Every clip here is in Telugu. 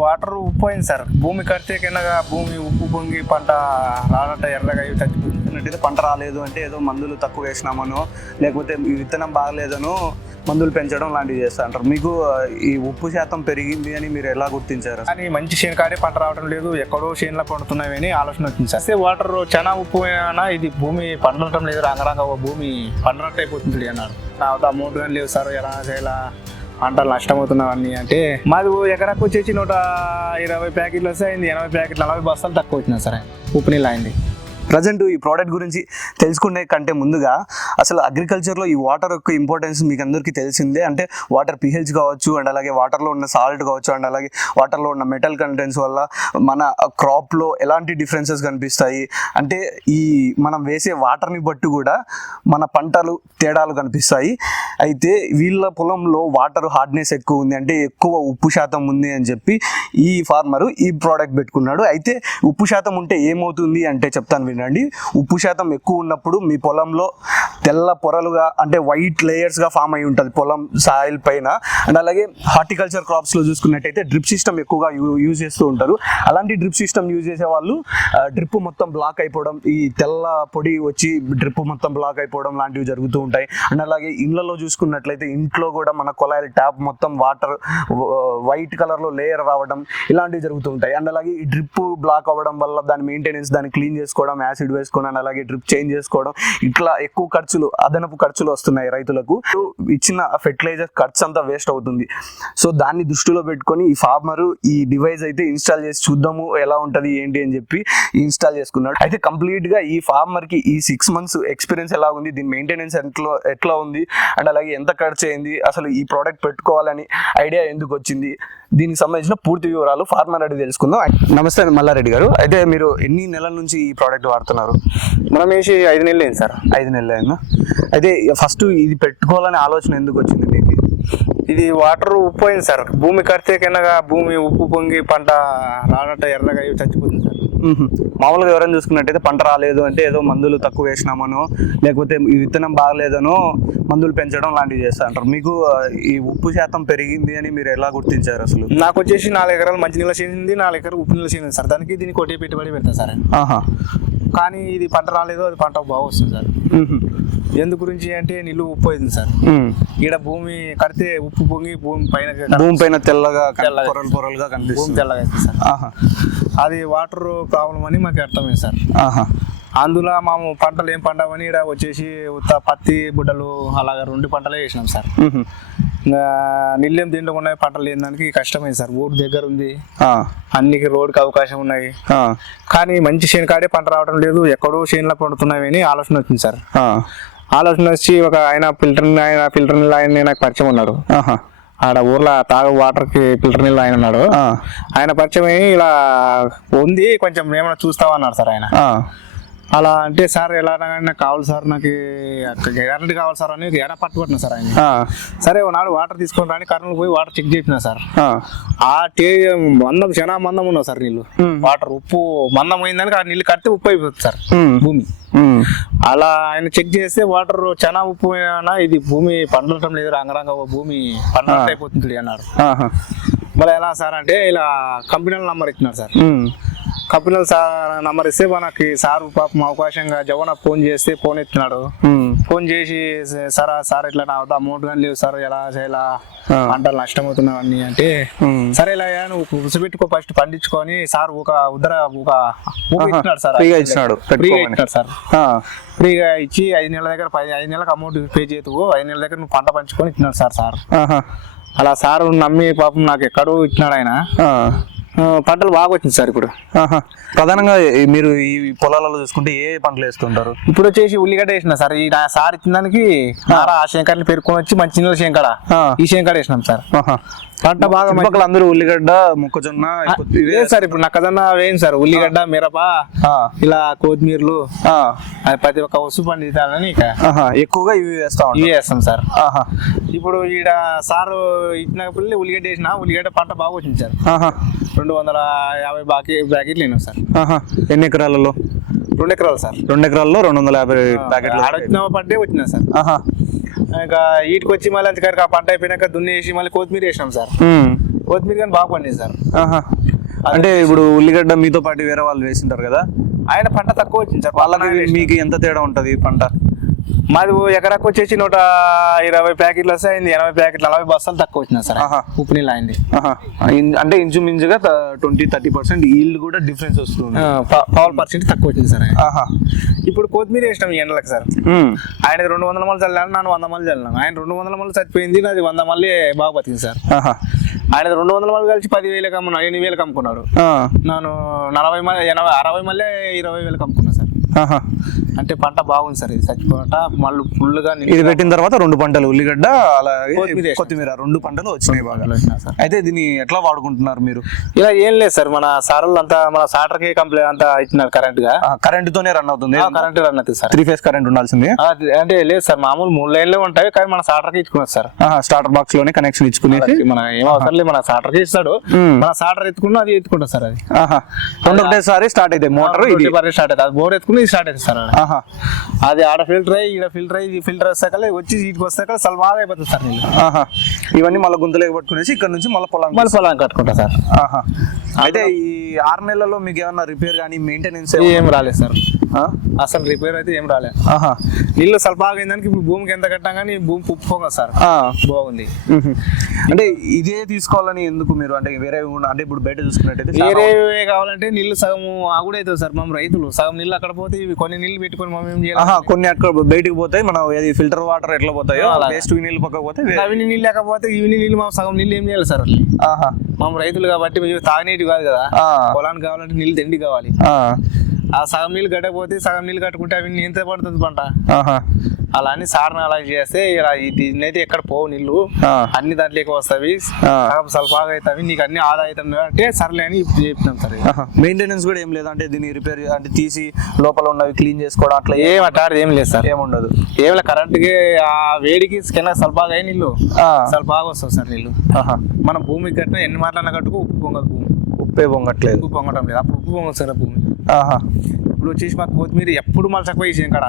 వాటర్ ఉప్పు అయింది సార్. భూమి కడితే కిందగా భూమి ఉప్పు పొంగి పంట రానట్ట ఎర్రగా చచ్చిపోతున్నట్టయితే పంట రాలేదు అంటే ఏదో మందులు తక్కువ వేసినామనో లేకపోతే ఈ విత్తనం బాగలేదనో మందులు పెంచడం లాంటివి చేస్తా అంటారు. మీకు ఈ ఉప్పు శాతం పెరిగింది అని మీరు ఎలా గుర్తించారు? కానీ మంచి చేను కాడే పంట రావడం లేదు, ఎక్కడో చేనులో పండుతున్నాయి అని ఆలోచన వచ్చింది సార్. వాటర్ చాలా ఉప్పు అయినా ఇది భూమి పండటం లేదు, రంగరంగ భూమి పండనట్టు అయిపోతుంది అన్నారు. నాకు అమౌంట్ కానీ లేవు సార్, ఎలా చేయాలా పంటలు నష్టమవుతున్నావన్నీ అంటే మాది ఎకరాకు వచ్చేసి 120 ప్యాకెట్లు వస్తే అయింది, 80 ప్యాకెట్లు 40 బస్తాలు తక్కువ వచ్చినాయి సార్ ఉప్పు నీళ్ళు అయింది. ప్రజెంట్ ఈ ప్రోడక్ట్ గురించి తెలుసుకునే కంటే ముందుగా అసలు అగ్రికల్చర్లో ఈ వాటర్ యొక్క ఇంపార్టెన్స్ మీకు అందరికీ తెలిసిందే. అంటే వాటర్ pH కావచ్చు, అండ్ అలాగే వాటర్లో ఉన్న సాల్ట్ కావచ్చు, అండ్ అలాగే వాటర్లో ఉన్న మెటల్ కంటెంట్స్ వల్ల మన క్రాప్లో ఎలాంటి డిఫరెన్సెస్ కనిపిస్తాయి అంటే ఈ మనం వేసే వాటర్ని బట్టి కూడా మన పంటలు తేడాలు కనిపిస్తాయి. అయితే వీళ్ళ పొలంలో వాటర్ హార్డ్నెస్ ఎక్కువ ఉంది, అంటే ఎక్కువ ఉప్పు శాతం ఉంది అని చెప్పి ఈ ఫార్మరు ఈ ప్రోడక్ట్ పెట్టుకున్నాడు. అయితే ఉప్పు శాతం ఉంటే ఏమవుతుంది అంటే చెప్తాను వినండి. ఉప్పు శాతం ఎక్కువ ఉన్నప్పుడు మీ పొలంలో తెల్ల పొరలుగా అంటే వైట్ లేయర్స్గా ఫామ్ అయి ఉంటుంది పొలం సాయిల్ పైన. అండ్ అలాగే హార్టికల్చర్ క్రాప్స్లో చూసుకున్నట్టయితే డ్రిప్ సిస్టమ్ ఎక్కువగా యూజ్ చేస్తూ ఉంటారు. అలాంటి డ్రిప్ సిస్టమ్ యూజ్ చేసే వాళ్ళు డ్రిప్ మొత్తం బ్లాక్ అయిపోవడం, ఈ తెల్ల పొడి వచ్చి డ్రిప్ మొత్తం బ్లాక్ అయిపోవడం లాంటివి జరుగుతూ ఉంటాయి. అండ్ అలాగే ఇళ్లలో చూసుకున్నట్లయితే ఇంట్లో కూడా మన కొలాయిల ట్యాప్ మొత్తం వాటర్ వైట్ కలర్లో లేయర్ రావడం ఇలాంటివి జరుగుతూ ఉంటాయి. అండ్ అలాగే ఈ డ్రిప్ బ్లాక్ అవ్వడం వల్ల దాని మెయింటెనెన్స్, దాన్ని క్లీన్ చేసుకోవడం, యాసిడ్ వేసుకోవడం, అండ్ అలాగే డ్రిప్ చేంజ్ చేసుకోవడం, ఇట్లా ఎక్కువ ఖర్చులు, అదనపు ఖర్చులు వస్తున్నాయి రైతులకు. ఇచ్చిన ఫెర్టిలైజర్ ఖర్చు అంతా వేస్ట్ అవుతుంది. సో దాన్ని దృష్టిలో పెట్టుకొని ఈ ఫార్మరు ఈ డివైస్ అయితే ఇన్స్టాల్ చేసి చూద్దాము ఎలా ఉంటుంది ఏంటి అని చెప్పి ఇన్స్టాల్ చేసుకున్నాడు. అయితే కంప్లీట్గా ఈ ఫార్మర్కి ఈ 6 months ఎక్స్పీరియన్స్ ఎలా ఉంది, దీని మెయింటెనెన్స్ ఎట్లా ఉంది, అండ్ అలాగే ఎంత ఖర్చు అయింది, అసలు ఈ ప్రోడక్ట్ పెట్టుకోవాలని ఐడియా ఎందుకు వచ్చింది, దీనికి సంబంధించిన పూర్తి వివరాలు ఫార్మర్ అడిగి తెలుసుకుందాం. నమస్తే మల్లారెడ్డి గారు. అయితే మీరు ఎన్ని నెలల నుంచి ఈ ప్రోడక్ట్ వాడుతున్నారు? మనం వేసి 5 నెలలు అయింది సార్. 5 నెలలు అయిందా? అయితే ఫస్ట్ ఇది పెట్టుకోవాలనే ఆలోచన ఎందుకు వచ్చింది మీకు? ఇది వాటర్ ఉప్పు అయింది సార్. భూమి కడితే కిందగా భూమి ఉప్పు పొంగి పంట రానట్ట ఎర్రగా చచ్చిపోతుంది సార్. మామూలుగా ఎవరైనా చూసుకున్నట్టయితే పంట రాలేదు అంటే ఏదో మందులు తక్కువ వేసినామనో లేకపోతే ఈ విత్తనం బాగలేదనో మందులు పెంచడం లాంటివి చేస్తా అంటారు. మీకు ఈ ఉప్పు శాతం పెరిగింది అని మీరు ఎలా గుర్తించారు? అసలు నాకు వచ్చేసి 4 ఎకరాలు మంచి నీళ్ళ చేసింది, 4 ఎకరాలు ఉప్పు నీళ్ళ చేసింది సార్. దానికి దీనికి కొట్టి పెట్టుబడి పెడతా సార్. కానీ ఇది పంట రాలేదు, అది పంట బాగా వస్తుంది సార్. ఎందు గురించి అంటే నీళ్ళు ఉప్పు అయింది సార్. ఈడ భూమి కడితే ఉప్పు పొంగి భూమి పైన తెల్లగా పొరలుగా కనిపిస్తుంది, భూమి తెల్లగా అవుతుంది సార్. అది వాటర్ ప్రాబ్లం అని మాకు అర్థమైంది సార్. అందులో మేము పంటలు ఏం పండవని ఇక్కడ వచ్చేసి పత్తి బుడ్డలు అలాగా 2 పంటలే వేసినాం సార్. ఇంకా నీళ్ళేం దీంట్లో ఉన్నాయి, పంటలు లేదానికి కష్టమైంది సార్. ఊరు దగ్గర ఉంది, అన్నికి రోడ్కి అవకాశం ఉన్నాయి, కానీ మంచి చేను కాడే పంట రావడం లేదు, ఎక్కడో చేనులో పండుతున్నాయి అని ఆలోచన వచ్చింది సార్. ఆలోచన వచ్చి ఒక ఆయన ఫిల్టర్ నీళ్ళు ఆయన నాకు పరిచయం ఉన్నాడు. ఆడ ఊర్లో వాటర్ కి ఫిల్టర్ నీళ్ళు ఆయన ఉన్నాడు. ఆయన పరిచయం అయ్యి ఇలా ఉంది, కొంచెం ఏమైనా చూస్తావా అన్నారు సార్ ఆయన. అలా అంటే సార్ ఎలా నాకు కావాలి సార్, నాకు గ్యారంటీ కావాలి సార్ అని ఎడ పట్టుబట్టిన సార్ ఆయన. సరే నాడు వాటర్ తీసుకుని రాని కర్నూలు పోయి వాటర్ చెక్ చేసిన సార్. ఆ మందం చాలా మందం ఉన్నావు సార్ నీళ్ళు. వాటర్ ఉప్పు మందం అయిందని ఆ నీళ్ళు కడితే ఉప్పు అయిపోతుంది సార్ భూమి. అలా ఆయన చెక్ చేస్తే వాటర్ చాలా ఉప్పు అయినా ఇది భూమి పండటం లేదు, రంగరంగ భూమి పండటం అయిపోతుంది అన్నారు. మళ్ళీ ఎలా సార్ అంటే ఇలా కంపెనీల నంబర్ ఇచ్చినారు సార్. కంపెనీల నంబర్ ఇస్తే మనకి సార్ పాపం అవకాశంగా జవన ఫోన్ చేస్తే ఫోన్ ఎత్తున్నాడు. ఫోన్ చేసి సార్ ఇట్లా నా అమౌంట్ కానీ లేవు సార్, ఎలా చేయాలా, పంటలు నష్టమవుతున్నావన్నీ అంటే సరే ఇలా నువ్వు కూర్చోబెట్టుకో ఫస్ట్ పండించుకొని సార్ ఒక ఇచ్చినాడు సార్. ఫ్రీగా ఇచ్చినాడు సార్. ఫ్రీగా ఇచ్చి 5 నెలల దగ్గర 5 నెలలకు అమౌంట్ పే చేతువు, 5 నెలల దగ్గర నువ్వు పంట పంచుకొని ఇచ్చినాడు సార్. అలా సార్ నమ్మి పాపం నాకు ఎక్కడో ఇచ్చినాడు ఆయన. పంటలు బాగా వచ్చింది సార్. ఇప్పుడు ప్రధానంగా మీరు ఈ పొలాలలో చూసుకుంటే ఏ పంటలు వేస్తుంటారు? ఇప్పుడు వచ్చేసి ఉల్లిగడ్డ వేసిన సార్. ఈ సార్ ఇచ్చిన దానికి ఆ శంకర్ని పేర్కొని వచ్చి మంచి నీళ్ళ శంకర ఈ శంకర వేసినాం సార్. పంట బాగా అందరూ ఉల్లిగడ్డ మొక్కజొన్న సార్. ఇప్పుడు నక్కజొన్న వేయండి సార్. ఉల్లిగడ్డ మిరప ఇలా కొత్తిమీరలు ప్రతి ఒక్క వస్తువు పండిస్తానని ఎక్కువగా ఇవి వేస్తాం సార్. ఇప్పుడు ఈడ సారు ఇచ్చినప్పుడు ఉల్లిగడ్డ వేసిన ఉల్లిగడ్డ పంట బాగా వచ్చింది సార్. 250 ప్యాకెట్లు అయినా సార్. ఎన్ని ఎకరాలలో? 2 ఎకరాలు సార్. 2 ఎకరాల్లో 250 ప్యాకెట్లు ఆడొచ్చిన పంటే వచ్చినా సార్. ఇంకా వీటికి వచ్చి మళ్ళీ అంతకారికి ఆ పంట అయిపోయినాక దున్నేసి మళ్ళీ కొత్తిమీర వేసినాం సార్. కొత్తిమీర కానీ బాగా పండింది సార్. అంటే ఇప్పుడు ఉల్లిగడ్డ మీతో పాటు వేరే వాళ్ళు వేసింటారు కదా, ఆయన పంట తక్కువ వచ్చింది సార్. వాళ్ళకి మీకు ఎంత తేడా ఉంటుంది పంట? మాది ఎకరాకు వచ్చేసి 120 ప్యాకెట్లు వస్తే అయింది 80 ప్యాకెట్లు 40 బస్తాలు తక్కువ వచ్చినాయి సార్. ఉప్పు నీళ్ళు అయింది. అంటే ఇంచుమించుగా 20-30% ఈల్డ్ కూడా డిఫరెన్స్ వస్తుంది. 4% తక్కువ వచ్చింది సార్. ఇప్పుడు కొత్తిమీర వేసినాం ఈ ఎండలకు సార్. ఆయన 200 మళ్ళీ చల్లాను, నన్ను 100 మళ్ళీ చల్లాను. ఆయన 200 మళ్ళీ చచ్చిపోయింది, నాది 100 మళ్ళీ బాగా బతికింది సార్. ఆయన 200 మళ్ళీ కలిసి 10,000 అమ్మున్నా, 8,000 అమ్ముకున్నాడు. నేను 40 మళ్ళీ 80 60 మళ్ళీ 20,000 అమ్ముకున్నా సార్. అంటే పంట బాగుంది సార్. ఇది చచ్చిపోట మళ్ళీ ఫుల్గా ఇది పెట్టిన తర్వాత 2 పంటలు ఉల్లిగడ్డ అలాగే కొత్తిమీర 2 పంటలు వచ్చినాయి బాగా. అయితే దీన్ని ఎట్లా వాడుకుంటున్నారు మీరు? ఇలా ఏం లేదు సార్, మన సార్లు అంతా మన సాటర్కి కంప్లీట్ అంతా ఇచ్చినారు కరెంట్ గా. కరెంట్ తోనే రన్ అవుతుంది? కరెంట్ రన్ అవుతుంది సార్. 3 ఫేజ్ కరెంట్ ఉండాల్సింది అంటే లేదు సార్, మామూలు 3 లైన్లే ఉంటాయి కానీ మన సాటర్కి ఇచ్చుకున్నారు సార్. స్టార్టర్ బాక్స్ లోనే కనెక్షన్ ఇచ్చుకునేసి మన ఏం అవసరం లేదు, మన సాటర్కి ఇస్తాడు. మన సాటర్ ఎత్తుకున్నా అది ఎత్తుకుంటా సార్. అది 2 ఒకటేసారి స్టార్ట్ అయితే మోటార్ స్టార్ట్ అవుతుంది. బోర్ ఎత్తుకుని స్టార్ట్ అవుతుంది సార్. అది ఆడ ఫిల్టర్ అయ్యి ఈడ ఫిల్టర్ అయ్యి ఫిల్టర్ వస్తాక వచ్చి వీటికి వస్తాక చాలా బాగా అయిపోతుంది సార్. ఇవన్నీ మళ్ళీ గుంతలేక పట్టుకునేసి ఇక్కడ నుంచి మళ్ళీ పొలం కట్టుకుంటా సార్. అయితే ఈ 6 నెలల్లో మీకు ఏమన్నా రిపేర్ కానీ మెయింటెనెన్స్ ఏం రాలేదు సార్. అసలు రిపేర్ అయితే ఏం రాలేదు. నీళ్ళు సల్పాగా అయిందానికి ఇప్పుడు భూమికి ఎంత కట్టాం కానీ భూమి ఉప్పుకోగా సార్ బాగుంది. అంటే ఇదే తీసుకోవాలని ఎందుకు మీరు అంటే వేరే అంటే ఇప్పుడు బయట చూసుకున్నట్టయితే వేరే కావాలంటే నీళ్ళు సగం ఆగుడు అవుతుంది సార్. మేము రైతులు సగం నీళ్ళు అక్కడ పోతే ఇవి కొన్ని నీళ్ళు పెట్టుకొని మనం ఏం చేయాలి, కొన్ని అక్కడ బయటకు పోతాయి. మనం ఫిల్టర్ వాటర్ ఎట్లా పోతాయో వేస్ట్ నీళ్ళు పక్కపోతే అవి నీళ్ళు లేకపోతే ఇవి నీళ్ళు మనం సగం నీళ్ళు ఏం చేయాలి సార్? మనం రైతులు కాబట్టి తాగనీటి కాదు కదా, పొలానికి కావాలంటే నీళ్ళు తిండి కావాలి. ఆ సగం నీళ్ళు కట్టకపోతే సగం నీళ్ళు కట్టుకుంటే అవి ఎంత పడుతుంది పంట? అలా అని సార్ని అలా చేస్తే దీన్నైతే ఎక్కడ పోవు నీళ్ళు, అన్ని దాంట్లోకి వస్తాయి, సల్పాగా అవుతాయి, నీకు అన్ని ఆదా అవుతుంది అంటే సర్లే అని ఇప్పుడు చెప్తున్నాం సార్. మెయింటెనెన్స్ కూడా ఏం లేదు అంటే దీన్ని రిపేర్ అంటే తీసి లోపల ఉన్నవి క్లీన్ చేసుకోవడం అట్లా ఏం అట్టాడు ఏం లేదు సార్. ఏముండదు, ఏం లేదు. కరెంట్కి ఆ వేడికి కింద సల్పాగా అయ్యి నీళ్ళు సల్పాగా వస్తుంది సార్ నీళ్ళు. మనం భూమికి కట్టిన ఎన్ని మాటలన్నా కట్టుకో ఉప్పు పొంగదు భూమి. ఉప్పే పొంగట్లేదు, ఉప్పు పొంగటం లేదు. అప్పుడు ఉప్పు పొంగదు సార్ భూమి. ఇప్పుడు వచ్చేసి మాకు కొత్తిమీర ఎప్పుడు మళ్ళీ తక్కువ వేసాం కాడ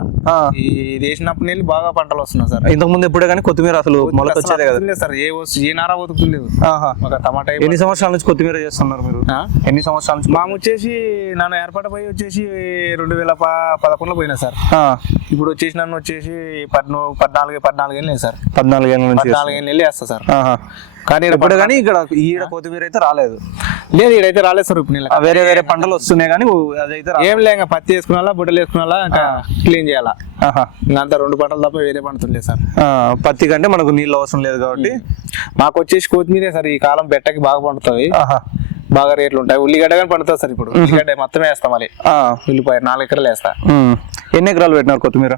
ఇది వేసినప్పుడు నీళ్ళు బాగా పంటలు వస్తున్నాయి సార్. ఇంతకు ముందు ఎప్పుడే కానీ కొత్తిమీర అసలు మొలక వచ్చేదే కదా సార్. ఏ నారా బతుకుతుంది ఒక టమాటా. ఎన్ని సంవత్సరాల నుంచి కొత్తిమీర చేస్తున్నారు మీరు? ఎన్ని సంవత్సరాల నుంచి? మాము వచ్చేసి నన్ను ఏర్పాటు పోయి వచ్చేసి 2011లో పోయినా సార్. ఇప్పుడు వచ్చేసి నన్ను వచ్చేసి 14 ఏళ్ళు సార్. 14 ఏళ్ళ నుంచి 14 ఏళ్ళు వేస్తా సార్. కానీ ఇప్పుడు కానీ ఇక్కడ ఈడ కొత్తిమీర అయితే రాలేదు. లేదు ఈడైతే రాలేదు సార్. ఇప్పుడు వేరే వేరే పంటలు వస్తున్నాయి కానీ అదైతే ఏం లే, ఇంకా పత్తి వేసుకున్నా బుడ్డలు వేసుకున్నా ఇంకా క్లీన్ చేయాలా. ఇంకా 2 పంటలు తప్ప వేరే పంటలు లేదు సార్. పత్తి కంటే మనకు నీళ్ళు అవసరం లేదు కాబట్టి మాకు వచ్చేసి కొత్తిమీరే సార్. ఈ కాలం బెట్టకి బాగా పండుతుంది, బాగా రేట్లు ఉంటాయి. ఉల్లిగడ్డ కానీ పండుతుంది సార్. ఇప్పుడు ఉల్లిగడ్డ మొత్తం వేస్తాం, మళ్ళీ ఉల్లిపాయ 4 ఎకరాలు వేస్తా. ఎన్ని ఎకరాలు పెట్టినారు కొత్తిమీర?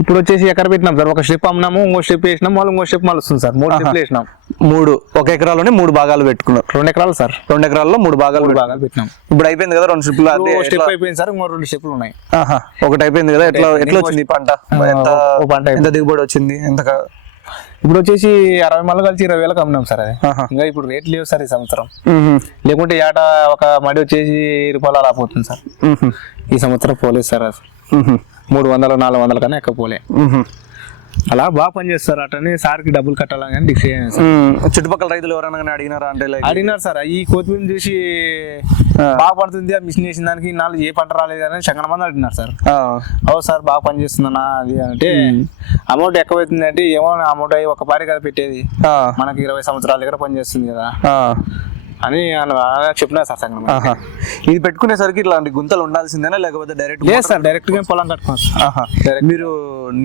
ఇప్పుడు వచ్చేసి ఎకర పెట్టినాం సార్. ఒక స్టెప్ అమ్మినాము, ఇంకో స్టెప్ వేసినాం, మళ్ళీ ఇంకో స్టెప్ మళ్ళీ వస్తుంది సార్. 3 స్టెప్లు వేసినాం. 3 ఒక ఎకరాలోనే 3 భాగాలు పెట్టుకున్నారు. 2 ఎకరాలు సార్. 2 ఎకరాల్లో 3 భాగాలు పెట్టినాం. ఇప్పుడు అయిపోయింది కదా 2 స్టెప్లు. స్టెప్ అయిపోయింది సార్, ఇంకో 2 స్టెప్లు ఉన్నాయి. ఒకటి అయిపోయింది కదా. ఎట్లా వచ్చింది పంట? ఎంత దిగుబడి వచ్చింది? ఎంత? ఇప్పుడు వచ్చేసి 60 మళ్ళీ కలిసి 20,000 అమ్మినాం సార్. అది ఇంకా ఇప్పుడు రేట్లు లేవు సార్ ఈ సంవత్సరం. లేకుంటే ఏట ఒక మడి వచ్చేసి రూపాయలు అలా పోతుంది సార్. ఈ సంవత్సరం పోలేదు సార్. అది 300-400 కన్నా ఎక్కువ పోలే. అలా బాగా పనిచేస్తారు. అటని సార్కి డబ్బులు కట్టాలని డిసైడ్ అయ్యాను సార్. చుట్టుపక్కల రైతులు ఎవరైనా అడిగినారా? అంటే అడిగినారు సార్. ఈ కొత్తిమీర చూసి బాగా పడుతుంది, ఆ మిషన్ వేసిన దానికి నాలుగు ఏ పంట రాలేదు అని చాలా మంది అడిగినారు సార్. అవు సార్ బాగా పనిచేస్తుందన్నా అది అంటే అమౌంట్ ఎక్కువ అవుతుంది అంటే ఏమో అమౌంట్ అయ్యి ఒక పారి కదా పెట్టేది, మనకి 20 సంవత్సరాల దగ్గర పనిచేస్తుంది కదా అని చెప్పినా సార్. సంగం ఇది పెట్టుకునేసరికి ఇట్లాంటి గుంతలు ఉండాల్సిందేనా లేకపోతే డైరెక్ట్? లేదు సార్, డైరెక్ట్ గా పొలం కట్టుకోవచ్చు. మీరు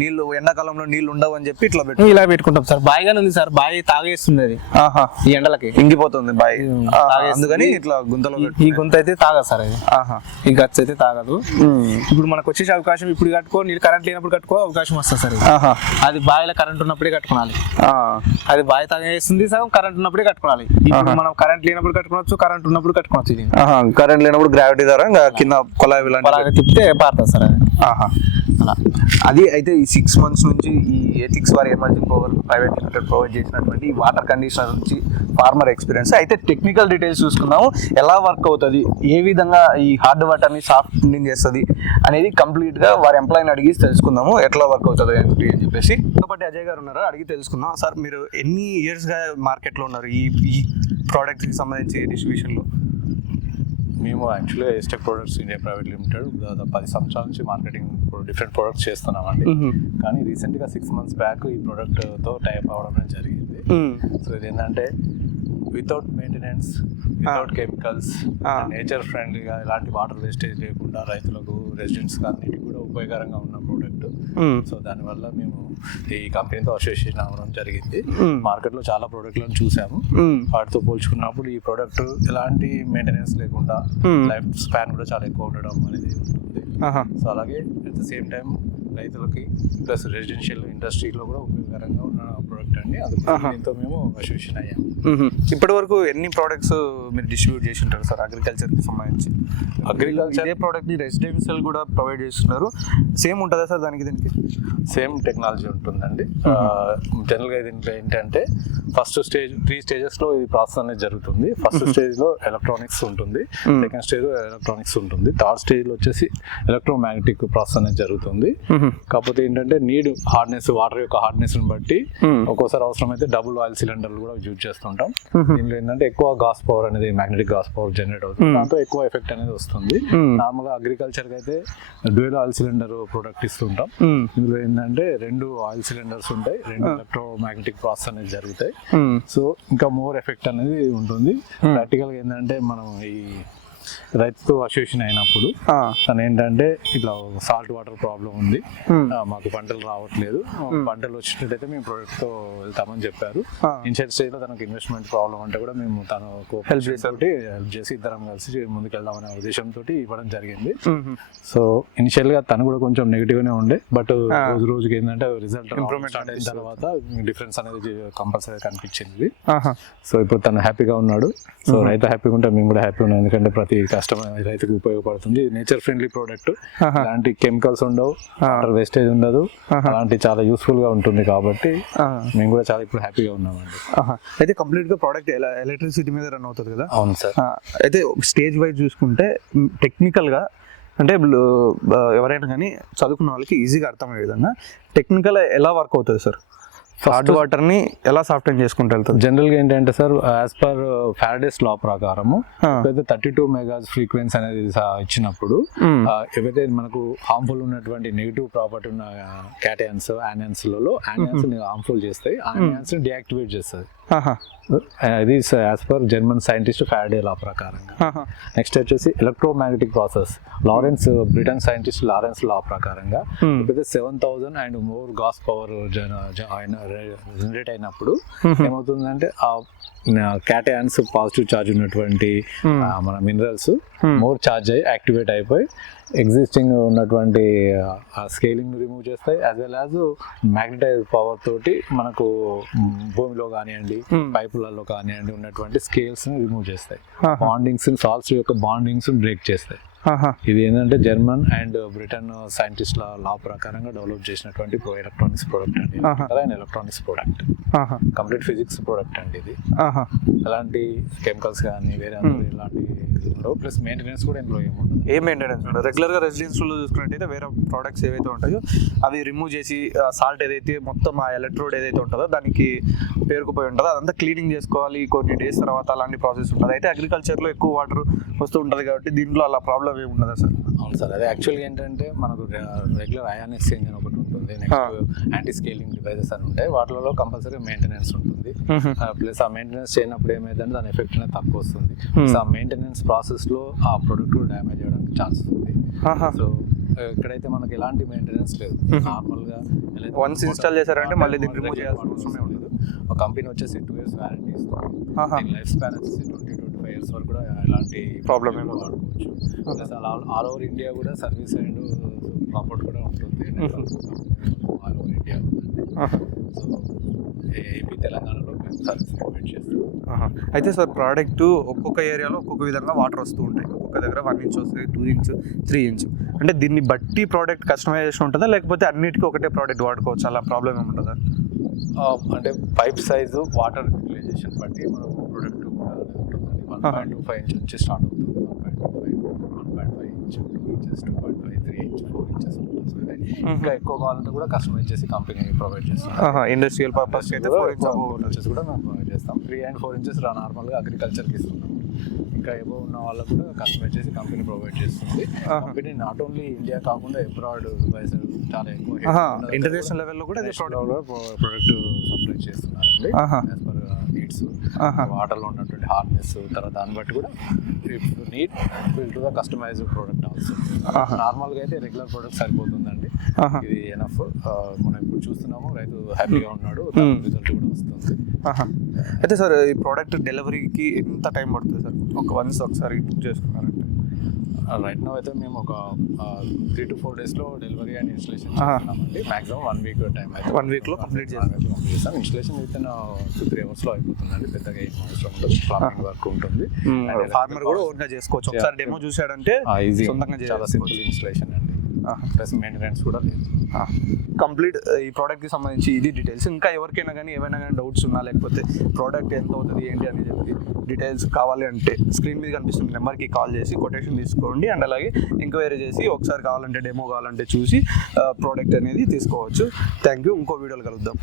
నీళ్లు ఎండాకాలంలో నీళ్లు ఉండవు అని చెప్పి ఇలా పెట్టుకుంటాం సార్. బాయిగానే ఉంది సార్, బాయి తాగేస్తుంది అది ఈ ఎండలకి ఇంగిపోతుంది బాయి, అందుకని ఇట్లా గుంతలో. ఈ గుంత అయితే తాగదు సార్, అది ఈ గచ్చు అయితే తాగదు. ఇప్పుడు మనకు వచ్చేసి అవకాశం ఇప్పుడు కట్టుకో, నీళ్ళు కరెంట్ లేనప్పుడు కట్టుకో అవకాశం వస్తుంది సార్. అది బాయిలో కరెంట్ ఉన్నప్పుడే కట్టుకోవాలి. అది బాయి తాగేస్తుంది సగం, కరెంట్ ఉన్నప్పుడే కట్టుకోవాలి. ఇప్పుడు మనం కరెంట్ లేనప్పుడు కట్టుకోవచ్చు, కరెంట్ ఉన్నప్పుడు కట్టుకోవచ్చు. కరెంట్ లేనప్పుడు గ్రావిటీ ద్వారా కింద కొలాయి తిప్పితే పారుతుంది సార్. అలా అది అయితే ఈ 6 months నుంచి ఈ ఎథిక్స్ వారి emerging power private limited provide చేసినటువంటి ఈ వాటర్ కండిషనర్ నుంచి ఫార్మర్ ఎక్స్పీరియన్స్ అయితే టెక్నికల్ డీటెయిల్స్ చూసుకుందాము. ఎలా వర్క్ అవుతుంది, ఏ విధంగా ఈ హార్డ్ వాటర్ని సాఫ్ట్ క్లీన్ చేస్తుంది అనేది కంప్లీట్గా వారి ఎంప్లాయీని అడిగి తెలుసుకుందాము ఎట్లా వర్క్ అవుతుంది అని చెప్పేసి. కాబట్టి అజయ్ గారు ఉన్నారు, అడిగి తెలుసుకుందాం. సార్ మీరు ఎన్ని ఇయర్స్గా మార్కెట్లో ఉన్నారు? ఈ ప్రోడక్ట్కి సంబంధించి డిస్ట్రిబ్యూషన్లో? మేము యాక్చువల్గా ఏస్టెక్ ప్రొడక్ట్స్ ఇండియా ప్రైవేట్ లిమిటెడ్ 10 సంవత్సరాల నుంచి మార్కెటింగ్ డిఫరెంట్ ప్రొడక్ట్స్ చేస్తున్నామండి. కానీ రీసెంట్గా 6 months బ్యాక్ ఈ ప్రోడక్ట్తో టైప్ అవ్వడం జరిగింది. సో ఇది ఏంటంటే without maintenance, without chemicals, nature ఫ్రెండ్లీగా, ఎలాంటి వాటర్ వేస్టేజ్ లేకుండా రైతులకు, రెసిడెంట్స్కి అన్నిటికీ కూడా ఉపయోగకరంగా ఉన్న ప్రోడక్ట్. సో దానివల్ల మేము ఈ కంపెనీతో అసోసియేషన్ అవ్వడం జరిగింది. మార్కెట్లో చాలా ప్రోడక్ట్లను చూసాము, వాటితో పోల్చుకున్నప్పుడు ఈ ప్రోడక్ట్ ఎలాంటి మెయింటెనెన్స్ లేకుండా లైఫ్ స్పాన్ కూడా చాలా ఎక్కువ ఉండడం అనేది ఉంటుంది. సో అలాగే అట్ ద సేమ్ టైం రైతులకి ప్లస్ రెసిడెన్షియల్ ఇండస్ట్రీలో కూడా ఉపయోగకరంగా ఉన్న ప్రోడక్ట్ అండి. అది దీంతో మేము అసోసియేషన్ అయ్యాము. ఇప్పటి వరకు ఎన్ని ప్రోడక్ట్స్ మీరు డిస్ట్రిబ్యూట్ చేసి ఉంటారు సార్ అగ్రికల్చర్కి సంబంధించి? ఇదే ప్రోడక్ట్ని రెసిడెన్షియల్ కూడా ప్రొవైడ్ చేస్తున్నారు, సేమ్ ఉంటుందా సార్ దానికి దీనికి? సేమ్ టెక్నాలజీ ఉంటుందండి. జనరల్గా దీంట్లో ఏంటంటే ఫస్ట్ స్టేజ్ 3 stagesలో ఈ ప్రాసెస్ అనేది జరుగుతుంది. ఫస్ట్ స్టేజ్లో ఎలక్ట్రానిక్స్ ఉంటుంది, సెకండ్ స్టేజ్లో ఎలక్ట్రానిక్స్ ఉంటుంది, థర్డ్ స్టేజ్లో వచ్చేసి ఎలక్ట్రోమాగ్నెటిక్ ప్రాసెస్ అనేది జరుగుతుంది. కాకపోతే ఏంటంటే నీడ్ హార్డ్నెస్, వాటర్ యొక్క హార్డ్నెస్ని బట్టి ఒక్కోసారి అవసరమైతే డబుల్ ఆయిల్ సిలిండర్లు కూడా యూజ్ చేస్తుంటాం. దీనిలో ఏంటంటే ఎక్కువ గాస్ పవర్ అనేది, మ్యాగ్నెటిక్ గాస్ పవర్ జనరేట్ అవుతుంది, దాంతో ఎక్కువ ఎఫెక్ట్ అనేది వస్తుంది. నార్మల్గా అగ్రికల్చర్కి అయితే డ్యూయల్ ఆయిల్ సిలిండర్ ప్రోడక్ట్ ఇస్తుంటాం. ఇందులో ఏంటంటే 2 ఆయిల్ సిలిండర్స్ ఉంటాయి, 2 ఎలక్ట్రోమాగ్నెటిక్ ప్రాసెస్ అనేది జరుగుతాయి. సో ఇంకా మోర్ ఎఫెక్ట్ అనేది ఉంటుంది. ప్రాక్టికల్గా ఏంటంటే మనం ఈ రైతుతో అసోసియేషన్ అయినప్పుడు తను ఏంటంటే ఇట్లా సాల్ట్ వాటర్ ప్రాబ్లం ఉంది, మాకు పంటలు రావట్లేదు, పంటలు వచ్చినట్టయితే మేము ప్రోడక్ట్ తో వెళ్తామని చెప్పారు. ఇనిషియల్ స్టేజ్ లో తనకు ఇన్వెస్ట్మెంట్ ప్రాబ్లం అంటే కూడా మేము తనకు హెల్ప్ చేసి ఇద్దరం కలిసి ముందుకు వెళ్దామనే ఉద్దేశంతో ఇవ్వడం జరిగింది. సో ఇనిషియల్ గా తను కూడా కొంచెం నెగిటివ్ గానే ఉండే, బట్ రోజు రోజుకి ఏంటంటే రిజల్ట్ ఇంప్రూవ్మెంట్ అయిన తర్వాత డిఫరెన్స్ అనేది కంపల్సరీ కనిపించింది. సో ఇప్పుడు తను హ్యాపీగా ఉన్నాడు. సో రైతు హ్యాపీగా ఉంటే మేము కూడా హ్యాపీ ఉన్నాం, ఎందుకంటే ప్రతి కస్టమర్ రైతుకు ఉపయోగపడుతుంది. నేచర్ ఫ్రెండ్లీ ప్రోడక్ట్, అలాంటి కెమికల్స్ ఉండవు, వాటర్ వేస్టేజ్ ఉండదు, అలాంటి చాలా యూస్ఫుల్ గా ఉంటుంది. కాబట్టి మేము కూడా చాలా ఇప్పుడు హ్యాపీగా ఉన్నామండి. అయితే కంప్లీట్ గా ప్రోడక్ట్ ఎలక్ట్రిసిటీ మీద రన్ అవుతుంది కదా? అవును సార్. అయితే స్టేజ్ వైజ్ చూసుకుంటే టెక్నికల్ గా అంటే ఎవరైనా కానీ చదువుకున్న వాళ్ళకి ఈజీగా అర్థమయ్యే విధంగా టెక్నికల్ ఎలా వర్క్ అవుతుంది సార్? హార్డ్ వాటర్ ని ఎలా సాఫ్ట్ చేసుకుంటూ వెళ్తారు? జనరల్ గా ఏంటంటే సార్, యాజ్ పర్ ఫారడేస్ లా ప్రకారము ఏదైతే 32 మెగాస్ ఫ్రీక్వెన్సీ అనేది ఇచ్చినప్పుడు ఏవైతే మనకు హార్మ్ఫుల్ ఉన్నటువంటి నెగిటివ్ ప్రాపర్టీ ఉన్న క్యాటయాన్స్, యానియన్స్ లలో యానియన్స్ హార్మ్ఫుల్ చేస్తాయి, యానియన్స్ ని డియాక్టివేట్ చేస్తుంది. ఇది as per German scientist Faraday law ప్రకారంగా. నెక్స్ట్ వచ్చేసి electromagnetic process, Britain scientist Lawrence law ప్రకారంగా 7,000 and more gauss power generate అయినప్పుడు ఏమవుతుందంటే ఆ క్యాటయాన్స్ పాజిటివ్ ఛార్జ్ ఉన్నటువంటి మన మినరల్స్ మోర్ ఛార్జ్ అయ్యి యాక్టివేట్ అయిపోయి ఎగ్జిస్టింగ్ ఉన్నటువంటి స్కేలింగ్ రిమూవ్ చేస్తాయి, as well as magnetize power తోటి మనకు భూమిలో కానివ్వండి, పైపులలో కానివ్వండి ఉన్నటువంటి స్కేల్స్ ని రిమూవ్ చేస్తాయి, బాండింగ్స్, సాల్ట్స్ యొక్క బాండింగ్స్ బ్రేక్ చేస్తాయి. ఇది ఏంటంటే జర్మన్ అండ్ బ్రిటన్ సైంటిస్ట్ల లా ప్రకారంగా డెవలప్ చేసినటువంటి ఎలక్ట్రానిక్స్ ప్రోడక్ట్ అండి. Electronics product, complete physics product అండి ఇది. ఎలాంటి కెమికల్స్ కానీ వేరే ఇలాంటి ప్లస్ మెయింటెనెన్స్ కూడా ఇందులో ఏముండదు. ఏ మెయింటెనెన్స్ ఉండదు. రెగ్యులర్ గా రెసిడెన్షియల్ చూసుకున్నట్టయితే వేరే ప్రోడక్ట్స్ ఏవైతే ఉంటాయో అవి రిమూవ్ చేసి సాల్ట్ ఏదైతే మొత్తం ఆ ఎలక్ట్రోడ్ ఏదైతే ఉంటుందో దానికి పేరుకుపోయి ఉంటుందో అదంతా క్లీనింగ్ చేసుకోవాలి కొన్ని డేస్ తర్వాత, అలాంటి ప్రాసెస్ ఉంటుంది. అయితే అగ్రికల్చర్ లో ఎక్కువ వాటర్ వస్తూ ఉంటుంది కాబట్టి దీంట్లో అలా ప్రాబ్లం ఏమి ఉండదా సార్? అవును సార్. అదే యాక్చువల్గా ఏంటంటే మనకు రెగ్యులర్ అయాన్ ఎక్స్చేంజ్ అని ఒకటి ఉంటుంది, నెక్స్ట్ యాంటీ స్కేలింగ్ డివైజెస్ అని ఉంటాయి, వాటిలో కంపల్సరీ మెయింటెనెన్స్ ఉంటుంది. ప్లస్ ఆ మెయింటెనెన్స్ చేయనప్పుడు ఏమైందంటే దాని ఎఫెక్ట్ అనేది తక్కువ వస్తుంది. సో ఆ మెయింటెనెన్స్ ప్రాసెస్ లో ఆ ప్రొడక్ట్ డ్యామేజ్ అవ్వడానికి ఛాన్స్ ఉంది. సో ఇక్కడైతే మనకి ఎలాంటి మెయింటెనెన్స్ లేదు, నార్మల్ గా వన్స్ ఇన్స్టాల్ చేశారంటే మళ్ళీ దీన్ని రిమూవ్ చేయాల్సిన అవసరమే ఉండదు. ఒక కంపెనీ వచ్చేసి 2 years వారంటీ ఇస్తుంది, లైఫ్ స్పాన్ వచ్చేసి 20-25 years వరకు కూడా ఎలాంటి ప్రాబ్లం ఏమో వాడుకోవచ్చు. ప్లస్ ఆల్ ఓవర్ ఇండియా కూడా సర్వీస్ అండ్ సపోర్ట్ కూడా ఉంటుంది, all over India. So AP తెలంగాణలో మేము సర్వీస్ ప్రొవైడ్ చేస్తాం. అయితే సార్ ప్రోడక్ట్ ఒక్కొక్క ఏరియాలో ఒక్కొక్క విధంగా వాటర్ వస్తూ ఉంటాయి, ఒక్కొక్క దగ్గర 1 inch వస్తాయి, 2 inch, 3 inch. అంటే దీన్ని బట్టి ప్రోడక్ట్ కస్టమైజేషన్ ఉంటుందా, లేకపోతే అన్నిటికీ ఒకటే ప్రోడక్ట్ వాడుకోవచ్చు, అలా ప్రాబ్లం ఏముంటుందా? అంటే పైప్ సైజు, వాటర్ యూటిలైజేషన్ బట్టి మనం ప్రొడక్ట్ కూడా ఉంటుందండి. 1.25 inch నుంచి స్టార్ట్ అవుతుంది, 1.5 inch, 2 inches, 2.5, 3 inch, 4 inches ఉంటుంది. ఇంకా ఎక్కువ కావాలంటే కూడా కస్టమైజ్ చేసి కంపెనీ ప్రొవైడ్ చేస్తాం. ఇండస్ట్రియల్ పర్పస్ అయితే 4 inches కూడా మేము ప్రొవైడ్ చేస్తాం. చేస్తాం. 3 and 4 inches నార్మల్గా అగ్రికల్చర్కి ఇస్తున్నాం. ఇంకా ఎబో ఉన్న వాళ్ళకు కూడా కస్టమైజ్ చేసి కంపెనీ ప్రొవైడ్ చేస్తుంది. కంపెనీ నాట్ ఓన్లీ ఇండియా కాకుండా అబ్రాడ్ చాలా ఎక్కువ ఇంటర్నేషనల్ లెవెల్లో కూడా ప్రొడక్ట్ సప్లై చేస్తున్నారండి. యాజ్ పర్ నీడ్స్, వాటర్లో ఉన్నటువంటి హార్డ్నెస్, తర్వాత దాన్ని బట్టి కూడా if need will do the customized product also. నార్మల్గా అయితే రెగ్యులర్ ప్రోడక్ట్ సరిపోతుందండి, ఇది ఎనఫ్. మనం ఇప్పుడు చూస్తున్నాము, రైతు హ్యాపీగా ఉన్నాడు, రిజల్ట్ కూడా వస్తుంది. అయితే సార్ ఈ ప్రోడక్ట్ డెలివరీకి ఎంత టైం పడుతుంది సార్ వన్స్ ఒకసారి బుక్ చేసుకున్నారంటే? రైట్ నౌ అయితే మేము ఒక 3 to 4 days delivery and installation చేస్తున్నామండి. మాక్సిమం 1 week టైం అయితే 1 week కంప్లీట్ చేస్తాం. ఇన్స్టలేషన్ విత్ 2-3 hours అయిపోతుందండి. పెద్దగా ఏం అవసరం ఉండదు, ప్లాంబింగ్ వర్క్ ఉంటుంది. ఫార్మర్ కూడా ఓన్గా చేసుకోవచ్చు. ఒకసారి డెమో చూసాడంటే ఈజీ, సొంతంగా చాలా సింపుల్ ఇన్స్టలేషన్ అండి. ప్లస్ మెయింటెనెన్స్ కూడా లేదు. కంప్లీట్ ఈ ప్రోడక్ట్కి సంబంధించి ఇది డీటెయిల్స్. ఇంకా ఎవరికైనా కానీ ఏమైనా కానీ డౌట్స్ ఉన్నా, లేకపోతే ప్రోడక్ట్ ఎంత అవుతుంది ఏంటి అని చెప్పి డీటెయిల్స్ కావాలి అంటే స్క్రీన్ మీద కనిపిస్తున్న నెంబర్కి కాల్ చేసి కొటేషన్ తీసుకోండి. అండ్ అలాగే ఎంక్వైరీ చేసి ఒకసారి కావాలంటే డెమో కావాలంటే చూసి ప్రోడక్ట్ అనేది తీసుకోవచ్చు. Thank you. ఇంకో వీడియోలో కలుద్దాం.